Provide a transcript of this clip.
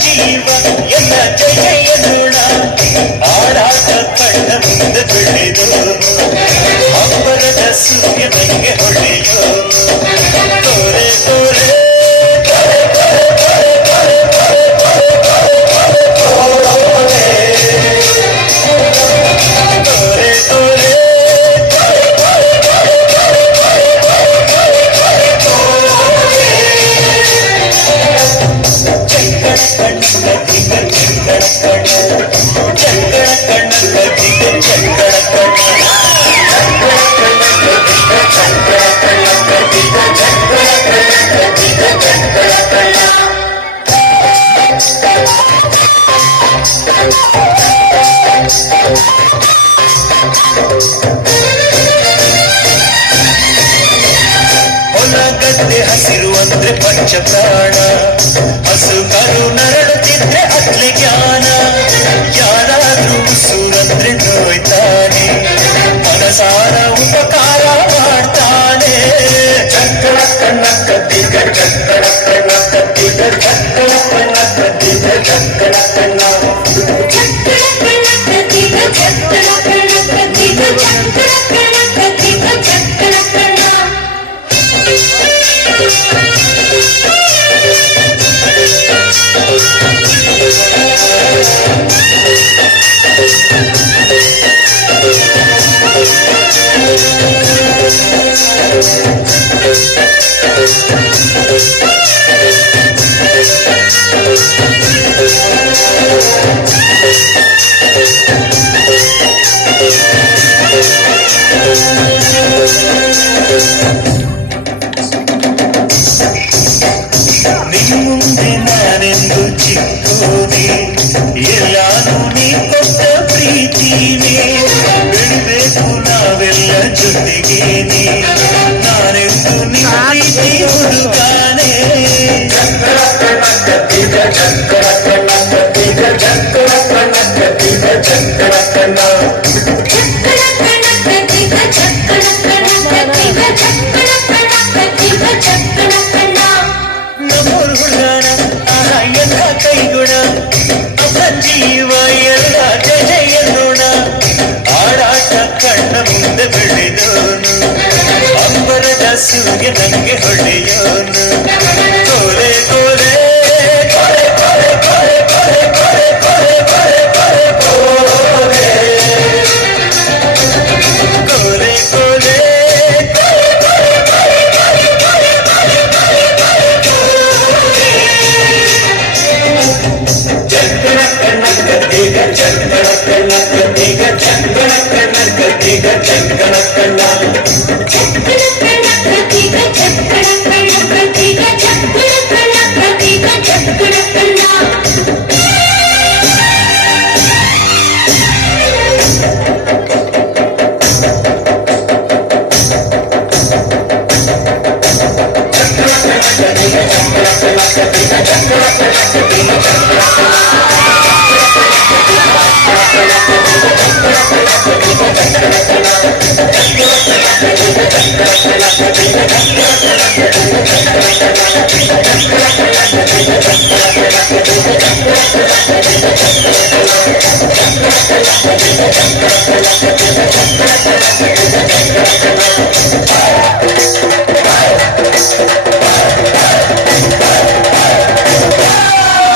ಜೀವ ಎಲ್ಲ ಜಯ ನೋಡ ಆರಾಟ ಕಣ್ಣ ಮುಂದೆ ಬೆಳೆದು ಅಂಬರದ ಸೂರ್ಯ ನಂಗೆ ಹೊಳೆಯೋ ತೋರೆ ತೋರೆ ಹೊಲಗದ್ದೆ ಹಸಿರು ಅಂದ್ರೆ ಪಂಚ ಪ್ರಾಣ ಹಸು ಕರು ನರಳುತ್ತಿದ್ರೆ ಅತ್ಲೆ ಜ್ಞಾನ ಯಾರಾದ್ರೂ ಸೂರಂದ್ರೆ ನೋಯ್ತಾನೆ ಮನಸಾರ ಉಪಕಾರ ಮಾಡ್ತಾನೆ ಚಕ್ಕಳ ಕಣ್ಣ ಕದ್ದಿಗ ಚಕ್ಕಳ ಕಣ್ಣ ಕದ್ದಿಗ ಚಕ್ಕಳ ಕಣ್ಣ ಕದ್ದಿಗ ಚಕ್ಕಳ ಕಣ್ಣ ಮುಂದೆ ನಾನೆಂದು ಚಿಕ್ಕೋನೆ ಎಲ್ಲಾನು ನೀ ಕೊಟ್ಟ ಪ್ರೀತಿನೇ ಬೆಳಿಬೇಕು ನಾವೆಲ್ಲ ಜೊತೆಗೇನೆ ನಾನೆಂದು ನೀ ಪ್ರೀತಿ ಹುಡುಗಾನೆ ಚಕ್ಕಳ ಕಣ್ಣ ಕದ್ದಿಗ ಚಕ್ಕಳ ಕಣ್ಣ ಕದ್ದಿಗ ಚಕ್ಕಳ ಕಣ್ಣ ಕದ್ದಿಗ ಚಕ್ಕಳ ಕಣ್ಣ ಚಕ್ಕಳ ಕಣ್ಣ ಕದ್ದಿಗ ಚಕ್ಕಳ ಕಣ್ಣ ಕದ್ದಿಗ ಚಕ್ಕಳ ಕಣ್ಣ ಕದ್ದಿಗ ಚಕ್ಕಳ ಕಣ್ಣ ನಮ್ಮೂರು ಹುಡುಗನ ಎಲ್ಲ ಕೈಗುಣ ಜೀವ ಎಲ್ಲ ಜಯ ನೋಡ ಆಡಾಟ ಕಣ್ಣ ಮುಂದೆ ಬೆಳೆದೋನು ಅಂಬರದ ಸೂರ್ಯ ನಂಗೆ ಹೊಳೆಯೋನು ಕೋಲೆ ಕೋಲೆ